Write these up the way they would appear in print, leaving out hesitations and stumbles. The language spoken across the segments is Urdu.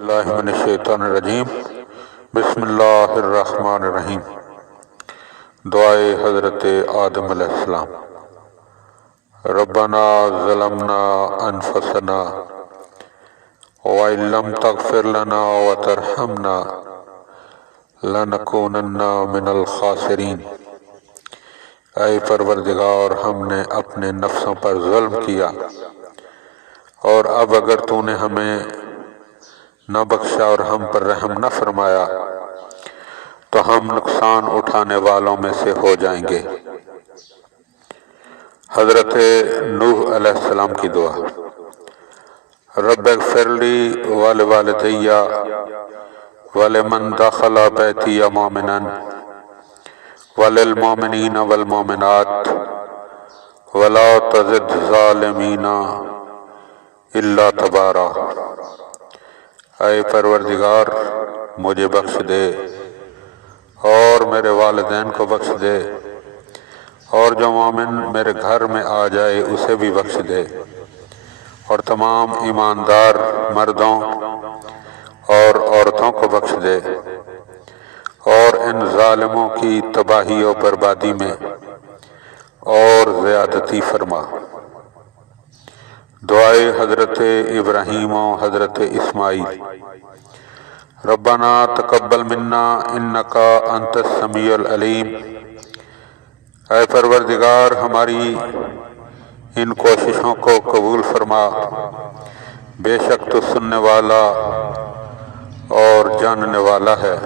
اللہ من الشیطان الرجیم بسم اللہ الرحمن الرحیم۔ دعائے حضرت آدم علیہ السلام۔ ربنا ظلمنا انفسنا وَإِن لَّمْ تَغْفِرْ لَنَا وَتَرْحَمْنَا لَنَكُونَنَّ مِنَ الْخَاسِرِينَ۔ اے پروردگار، ہم نے اپنے نفسوں پر ظلم کیا، اور اب اگر تو نے ہمیں نہ بخشا اور ہم پر رحم نہ فرمایا تو ہم نقصان اٹھانے والوں میں سے ہو جائیں گے۔ حضرت نوح علیہ السلام کی دعا۔ رب اغفر لی ولوالدی ولمن دخل بیتی مؤمنا وللمؤمنین والمؤمنات ولا تزد الظالمین الا تبارا۔ اے پروردگار، مجھے بخش دے اور میرے والدین کو بخش دے، اور جو مومن میرے گھر میں آ جائے اسے بھی بخش دے، اور تمام ایماندار مردوں اور عورتوں کو بخش دے، اور ان ظالموں کی تباہی و بربادی میں اور زیادتی فرما۔ دعائے حضرت ابراہیم و حضرت اسماعیل۔ ربنا تقبل منا انکا انت السمیع العلیم۔ اے پروردگار، ہماری ان کوششوں کو قبول فرما، بے شک تو سننے والا اور جاننے والا ہے۔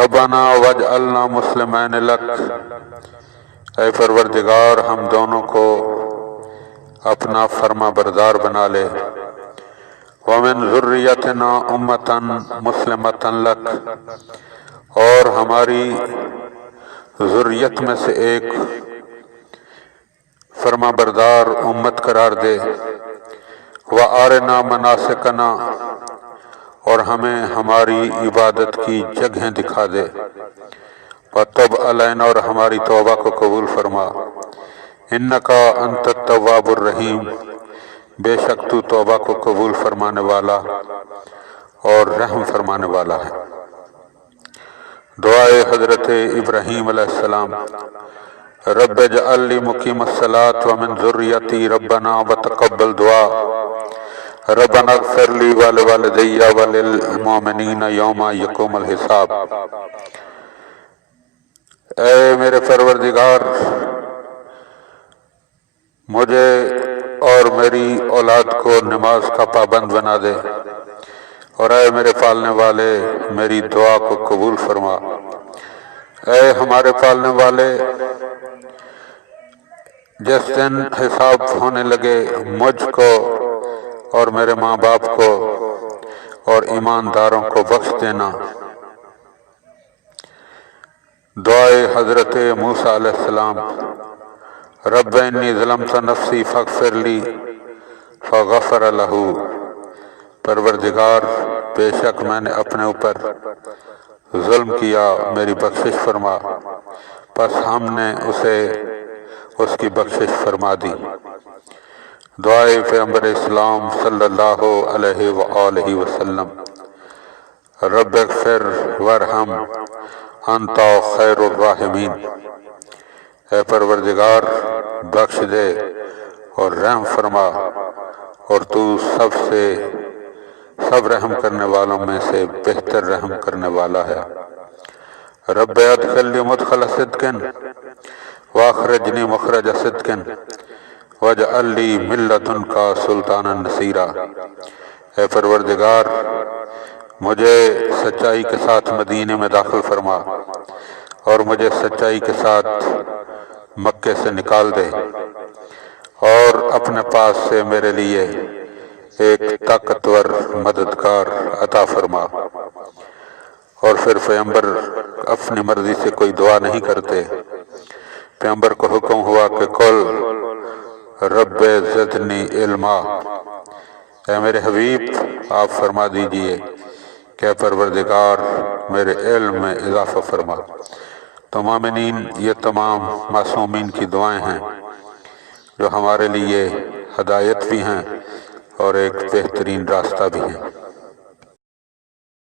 ربنا واجعلنا مسلمین لک۔ اے پروردگار، ہم دونوں کو اپنا فرما بردار بنا لے۔ وَمِن ذُرِّيَّتِنَا أُمَّةً مُسْلِمَةً لَكَ، اور ہماری ذریت میں سے ایک فرما بردار امت قرار دے۔ وَأَرِنَا مَنَاسِكَنَا، اور ہمیں ہماری عبادت کی جگہیں دکھا دے۔ وَتُبْ عَلَيْنَا، اور ہماری توبہ کو قبول فرما۔ انکا انت التواب الرحیم، بے شک تو توبہ کو قبول فرمانے والا اور رحم فرمانے والا ہے۔ دعائے حضرت ابراہیم علیہ السلام۔ رب اجعل لی مقیم الصلاۃ ومن ذریتی ربنا وتقبل دعا۔ ربنا اغفر لی ولوالدی وللمؤمنین یوم یقوم الحساب۔ اے میرے پروردگار، مجھے اور میری اولاد کو نماز کا پابند بنا دے، اور اے میرے پالنے والے، میری دعا کو قبول فرما۔ اے ہمارے پالنے والے، جس دن حساب ہونے لگے مجھ کو اور میرے ماں باپ کو اور ایمانداروں کو بخش دینا۔ دعائے حضرت موسیٰ علیہ السلام۔ رب انی ظلمت نفسی فاغفر لی فغفر لہ۔ پروردگار، بے شک میں نے اپنے اوپر ظلم کیا، میری بخشش فرما۔ پس ہم نے اسے اس کی بخشش فرما دی۔ دعائے پیغمبر اسلام صلی اللہ علیہ وآلہ وسلم۔ رب اغفر وارحم انت خیر الراحمین۔ اے پروردگار، بخش دے اور رحم فرما، اور تو سب رحم کرنے والوں میں سے بہتر رحم کرنے والا ہے۔ رب ادخلنی مدخل صدق واخرجنی مخرج صدق واجعل لی من لدنک سلطانا نصیرا۔ اے پروردگار، مجھے سچائی کے ساتھ مدینے میں داخل فرما، اور مجھے سچائی کے ساتھ مکے سے نکال دے، اور اپنے پاس سے میرے لیے ایک طاقتور مددگار عطا فرما۔ اور پھر پیغمبر اپنی مرضی سے کوئی دعا نہیں کرتے۔ پیغمبر کو حکم ہوا کہ قل رب زدنی علما۔ اے میرے حبیب، آپ فرما دیجئے کہ پروردگار میرے علم میں اضافہ فرما۔ تو مومنین، یہ تمام معصومین کی دعائیں ہیں جو ہمارے لیے ہدایت بھی ہیں اور ایک بہترین راستہ بھی ہیں۔